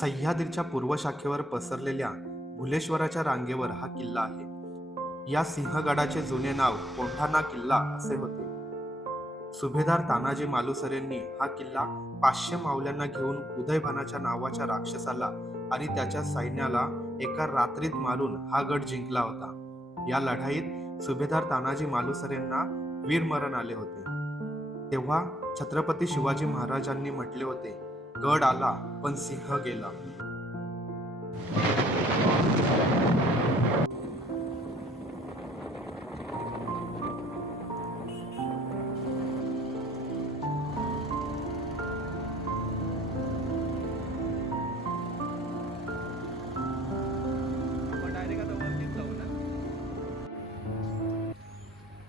सह्याद्रीच्या पूर्व शाखेवर पसरलेल्या भुलेश्वराच्या रांगेवर हा किल्ला आहे. या सिंहगडाचे जुने नाव कोंढाणा किल्ला असे होते. सुभेदार तानाजी मालुसरेंनी हा किल्ला पाचशे मावल्यांना घेऊन उदयभानाच्या नावाच्या राक्षसाला आणि त्याच्या सैन्याला एका रात्रीत मारून हा गड जिंकला होता. या लढाईत सुभेदार तानाजी मालुसरेंना वीरमरण आले होते. तेव्हा छत्रपती शिवाजी महाराजांनी म्हटले होते गड आला पण सिंह गेला.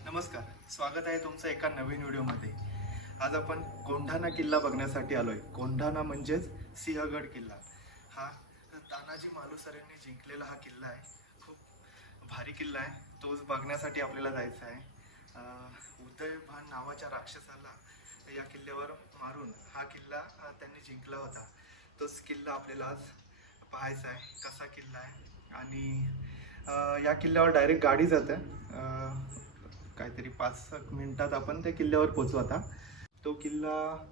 नमस्कार स्वागत आहे तुमचं एका नवीन व्हिडिओमध्ये. आज आपण कोंढाणा किल्ला बघण्यासाठी आलोय. कोंढाणा म्हणजेच सिंहगड किल्ला. हा तानाजी मालुसरेंनी जिंकलेला हा किल्ला आहे. खूप भारी किल्ला आहे. तोच बघण्यासाठी आपल्याला जायचा आहे. उदयभान नावाच्या राक्षसाला या किल्ल्यावर मारून हा किल्ला त्यांनी जिंकला होता. तोच किल्ला आपल्याला आज पाहायचा आहे. कसा किल्ला आहे? आणि या किल्ल्यावर डायरेक्ट गाडी जाते. काहीतरी पाच मिनिटात आपण त्या किल्ल्यावर पोचू आता. तो किल्ला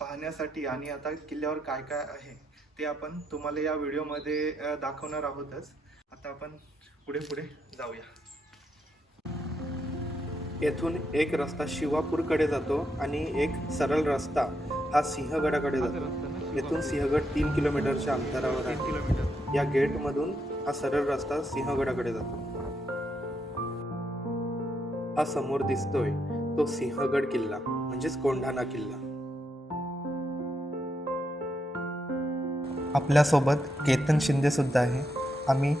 पाहण्यासाठी आणि आता किल्ल्यावर काय काय आहे ते आपण तुम्हाला या व्हिडिओमध्ये दाखवणार आहोतच. आता आपण पुढे पुढे जाऊया. येथून एक रस्ता शिवापूरकडे जातो आणि एक सरळ रस्ता हा सिंहगडाकडे जातो. येथून सिंहगड तीन किलोमीटरच्या अंतरावर आहे. किलोमीटर. या गेटमधून हा सरळ रस्ता सिंहगडाकडे जातो. हा समोर दिसतोय तो सिंहगड किल्ला. म्हणजेच कोंढाणा किल्ला. आपल्यासोबत केतन शिंदे सुद्धा आहे. आम्ही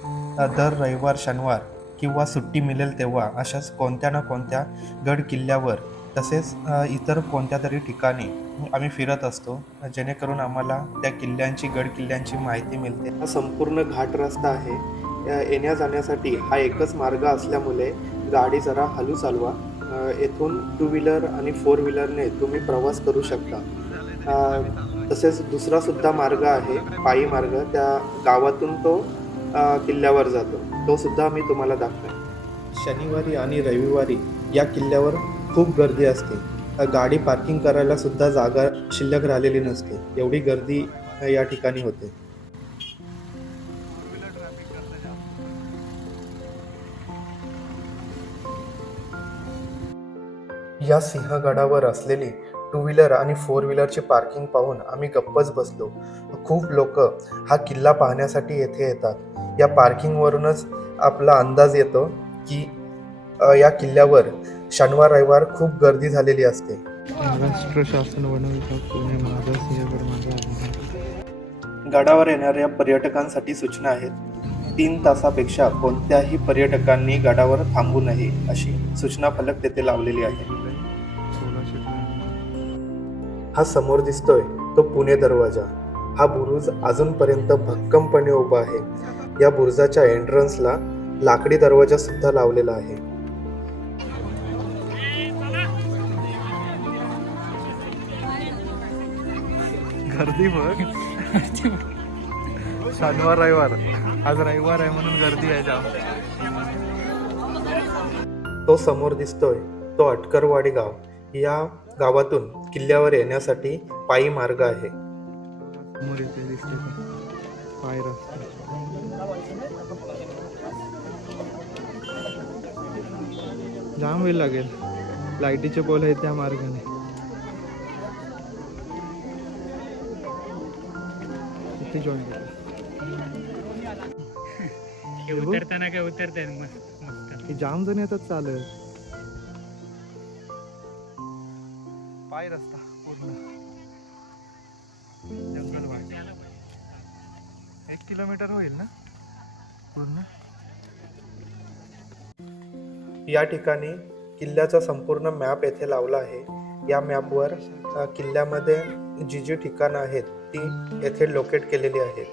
दर रविवार शनिवार किंवा सुट्टी मिळेल तेव्हा अशाच कोणत्या ना कोणत्या गड किल्ल्यावर तसेच इतर कोणत्या तरी ठिकाणी आम्ही फिरत असतो जेणेकरून आम्हाला त्या किल्ल्यांची गड किल्ल्यांची माहिती मिळते. हा संपूर्ण घाट रस्ता आहे. येण्या जाण्यासाठी हा एकच मार्ग असल्यामुळे गाडी जरा हलू चालवा. येथून टू व्हीलर आणि फोर व्हीलरने तुम्ही प्रवास करू शकता. तसेच दुसरा सुद्धा मार्ग आहे पायी मार्ग. त्या गावातून तो किल्ल्यावर जातो. तो सुद्धा मी तुम्हाला दाखवेन. शनिवारी आणि रविवारी या किल्ल्यावर खूप गर्दी असते. गाडी पार्किंग करायला सुद्धा जागा शिल्लक राहिलेली नसते. एवढी गर्दी या ठिकाणी होते. या सिंहगडावर असलेली टू व्हीलर आणि फोर व्हीलरची पार्किंग पाहून आम्ही गप्पच बसलो. खूप लोक हा किल्ला पाहण्यासाठी येथे येतात. या पार्किंगवरूनच आपला अंदाज येतो की या किल्ल्यावर शनिवार रविवार खूप गर्दी झालेली असते. महाराष्ट्र शासन. गडावर येणाऱ्या पर्यटकांसाठी सूचना आहेत. तीन तासापेक्षा कोणत्याही पर्यटकांनी गडावर थांबू नये अशी सूचना फलक तेथे लावलेली आहे. हा समोर दिसतोय तो पुणे दरवाजा. हा बुरुज अजूनपर्यंत भक्कमपणे उभा आहे. या बुरुजाच्या एंट्रन्सला लाकडी दरवाजा सुद्धा लावलेला आहे. गर्दी बघ. शनिवार रविवार. आज रविवार आहे म्हणून गर्दी आहे जाम. तो समोर दिसतोय तो अटकरवाडी गाव. या गावातून किल्ल्यावर येण्यासाठी पायी मार्ग आहे. जाम वेळ लागेल. लाईटीचे पोल आहेत त्या मार्गाने. इथे जॉईन उतरताना काय उतरताय? मस्त जाम जण येतात चालत. पाय रस्ता पूर्ण. जंगल वाट. एक किलोमीटर होईल ना? पूर्ण? या ठिकाणी किल्ल्याचा संपूर्ण मॅप येथे लावला आहे. या मॅपवर किल्ल्यामध्ये जी जी ठिकाणं आहेत ती येथे लोकेट केलेली आहेत.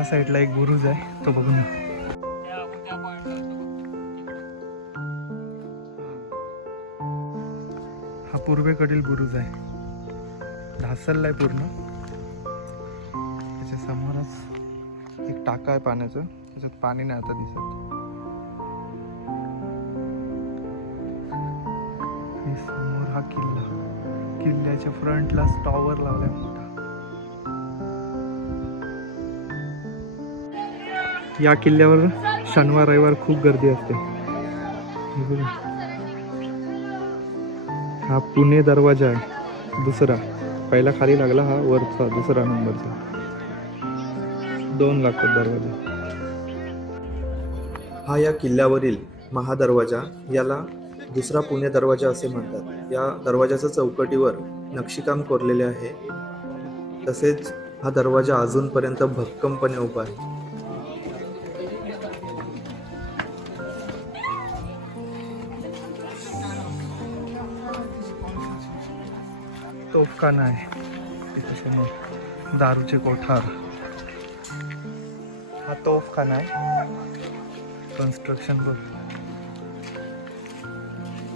त्या साईडला एक गुरुज आहे तो बघून हा पूर्वेकडील बुरुज आहे. ढासलला आहे पूर्ण. त्याच्या समोरच एक टाका आहे पाण्याचं. त्याच्यात पाणी नाही आता दिसत. समोर हा किल्ला. किल्ल्याच्या फ्रंटलाच टॉवर लावलाय. या किल्ल्यावर शनिवार रविवार खूप गर्दी असते. हा पुणे दरवाजा आहे दुसरा. पहिला खाली लागला हा वरचा दुसरा नंबरचा. दोन लागतात दरवाजा. हा या किल्ल्यावरील महादरवाजा याला दुसरा पुणे दरवाजा असे म्हणतात. या दरवाजाच्या चौकटीवर नक्षीकाम कोरलेले आहे. तसेच हा दरवाजा अजूनपर्यंत भक्कमपणे उभा आहे. तोफखाना आहे. तिथे समोर दारूचे कोठार. हा तोफखाना आहे. कन्स्ट्रक्शन बघ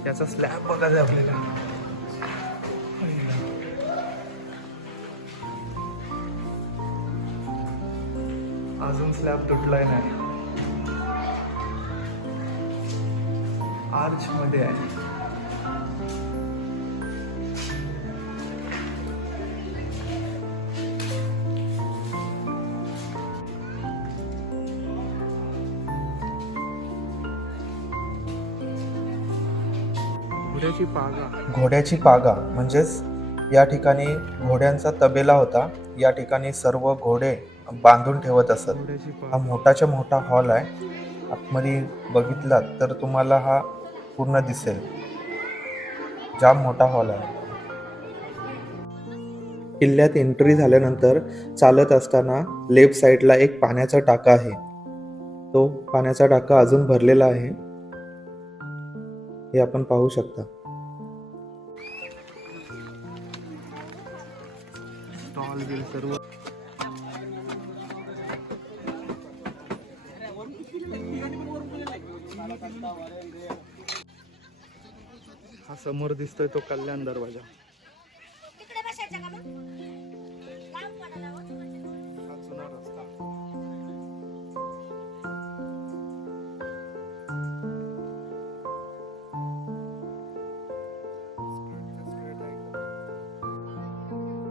याचा स्लॅब बघायचा आपल्याला अजून स्लॅब तुटलाय नाही. आर्च मध्ये आहे. घोड्याची पागा. घोड्याची पागा म्हणजेच या ठिकाणी घोड्यांचा तबेला होता. या ठिकाणी सर्व घोडे बांधून ठेवत असत. हा मोठाच्या मोठा हॉल आहे. आतमध्ये बघितलात तर तुम्हाला हा पूर्ण दिसेल. जाम मोठा हॉल आहे. किल्ल्यात एंट्री झाल्यानंतर चालत असताना लेफ्ट साईडला एक पाण्याचा टाका आहे. तो पाण्याचा टाका अजून भरलेला आहे. हे आपण पाहू शकता. स्टॉल बिल सर्व. हा समोर दिसतोय तो कल्याण दरवाजा.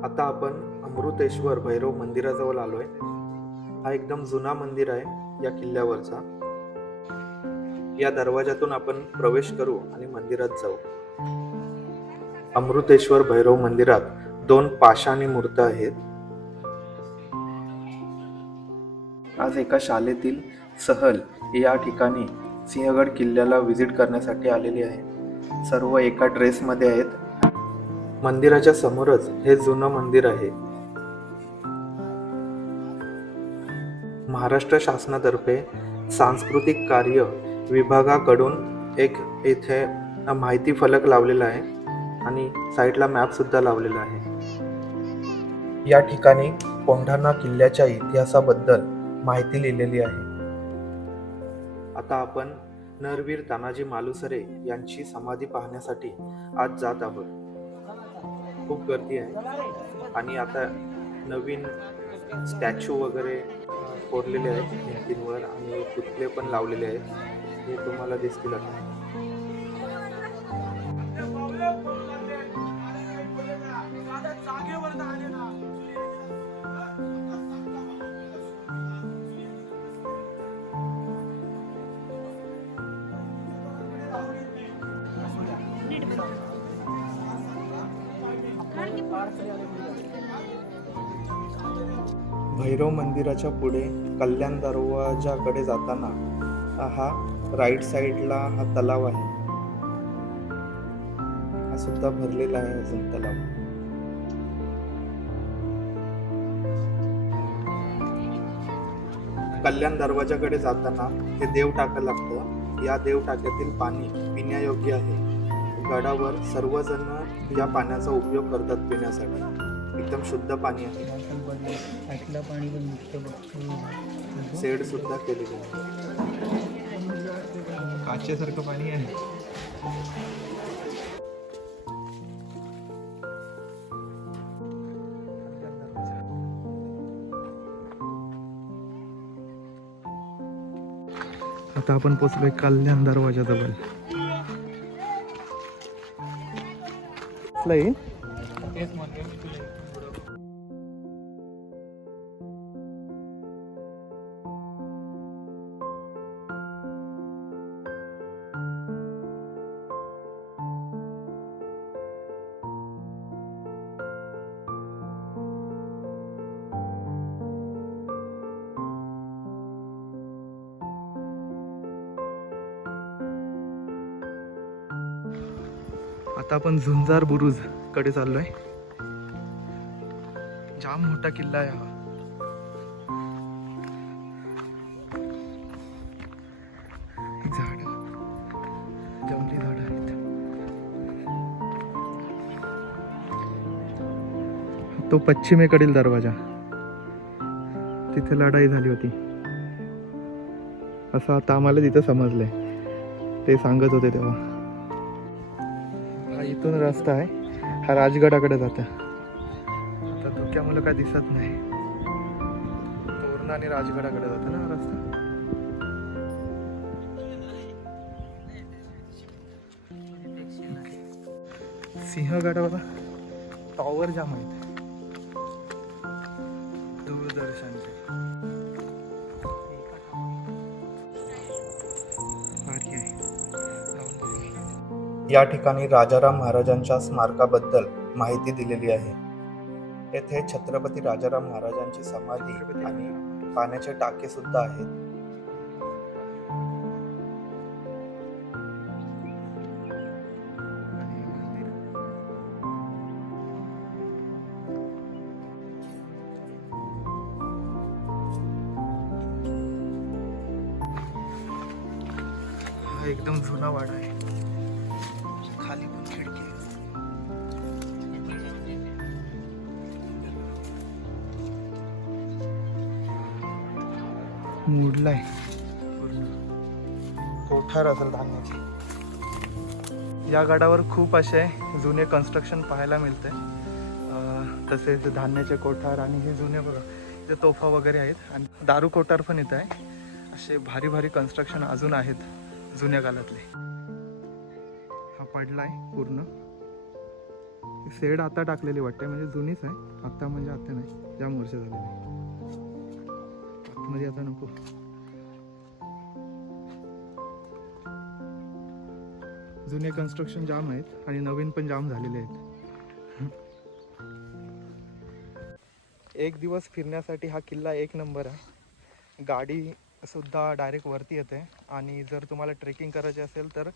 आता आपण अमृतेश्वर भैरव मंदिराजवळ आलो आहे हा एकदम जुना मंदिर आहे या किल्ल्यावरचा. या दरवाजातून आपण प्रवेश करू आणि मंदिरात जाऊ. अमृतेश्वर भैरव मंदिरात दोन पाषाणी मूर्त आहेत. आज एका शाळेतील सहल या ठिकाणी सिंहगड किल्ल्याला व्हिजिट करण्यासाठी आलेली आहे. सर्व एका ड्रेसमध्ये आहेत. मंदिराच्या समोरच हे जुनं मंदिर आहे. महाराष्ट्र शासनातर्फे सांस्कृतिक कार्य विभागाकडून एक इथे माहिती फलक लावलेला आहे आणि साईडला मॅपसुद्धा लावलेला आहे. या ठिकाणी कोंढाणा किल्ल्याच्या इतिहासाबद्दल माहिती लिहिलेली आहे. आता आपण नरवीर तानाजी मालुसरे यांची समाधी पाहण्यासाठी आज जात आहोत. खूप गर्दी आहे. आणि आता नवीन स्टॅच्यू वगैरे कोरलेले आहेत भिंतींवर आणि पुतले पण लावलेले आहेत. हे तुम्हाला दिसतील आता. भैरव मंदिराच्या पुढे कल्याण दरवाजाकडे जाताना हा राईट साईडला हा तलाव आहे. हा सुद्धा भरलेला आहे अजून तलाव. कल्याण दरवाजाकडे जाताना हे देव टाकं लागतं. या देव टाक्यातील पाणी पिण्यायोग्य आहे. गडावर सर्वजण या पाण्याचा उपयोग करतात पिण्यासाठी. एकदम शुद्ध पाणी आहे. पाईपला पाणी पण निघतं सेड सुद्धा केली काचेसारखं पाणी आहे. आता आपण पोचलोय कल्याण दरवाजाजवळ पोचलंय आता आपण झुंजार बुरुजकडे चाललोय. जाम मोठा किल्ला आहे हा. झाड. जंगली झाड आहेत. तो पश्चिमेकडील दरवाजा. तिथे लढाई झाली होती. असं आता आम्हाला तिथं समजलंय. ते सांगत होते तेव्हा. इथून रस्ता आहे. हा राजगडाकडे जातो आता धुक्यामुळे काय दिसत नाही. तोरणा आणि राजगडाकडे जातो ना रस्ता. सिंहगडावर टॉवर जाम आहेत या ठिकाणी राजाराम महाराजांच्या स्मारकाबद्दल माहिती दिलेली आहे. येथे छत्रपती राजाराम महाराजांची समाधी आणि पाण्याचे टाके सुद्धा आहेत. हा एकदम जुना वाडा आहे. मोडलाय. कोठार असेल धान्याची. या गडावर खूप असे जुने कन्स्ट्रक्शन पाहायला मिळते तसेच धान्याचे कोठार आणि हे जुने बघा इथे तोफा वगैरे आहेत. आणि दारू कोठार पण इथं आहे. असे भारी भारी कन्स्ट्रक्शन अजून आहेत जुन्या काळातले. हा पडलाय पूर्ण. सेड आता टाकलेली वाटते म्हणजे जुनीच आहे. आता म्हणजे आता नाही. जाम वर्ष झालेली आतमध्ये आता नको. जुने कन्स्ट्रक्शन जाम आहेत आणि नवीन पण जाम झालेले आहेत. एक दिवस फिरण्यासाठी हा किल्ला एक नंबर आहे. गाडी सुद्धा डायरेक्ट वरती येते. आणि जर तुम्हाला ट्रेकिंग करायचे असेल तर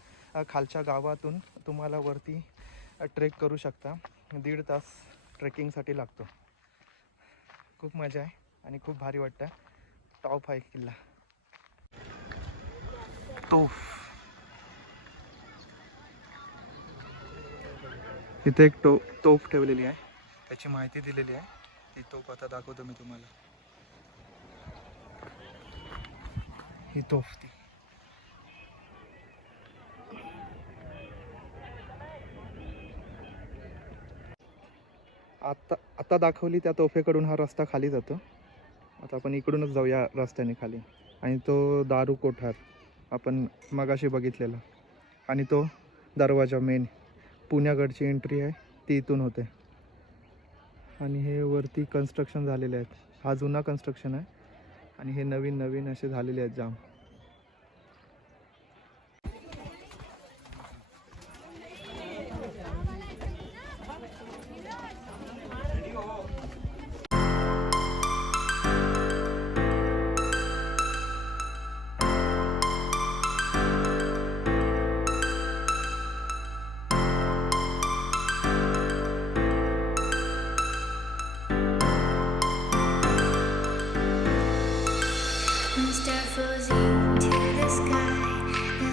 खालच्या गावातून तुम्हाला वरती ट्रेक करू शकता. दीड तास ट्रेकिंगसाठी लागतो. खूप मजा आहे आणि खूप भारी वाटतं. टॉप आहे किल्ला. तोफ. इथे एक टो तोफ ठेवलेली आहे. त्याची माहिती दिलेली आहे. ती तोफ आता दाखवतो मी तुम्हाला. ही तोफ ती. आता आता दाखवली त्या तोफेकडून हा रस्ता खाली जातो. आता आपण इकडूनच जाऊया रस्त्याने खाली. आणि तो दारू कोठार आपण मगाशी बघितलेला. आणि तो दरवाजा मेन पुण्याकडची एंट्री आहे ती इथून होते. आणि हे वरती कन्स्ट्रक्शन झालेले आहेत. हा जुना कन्स्ट्रक्शन आहे. आणि हे नवीन नवीन असे झालेले आहेत जाम.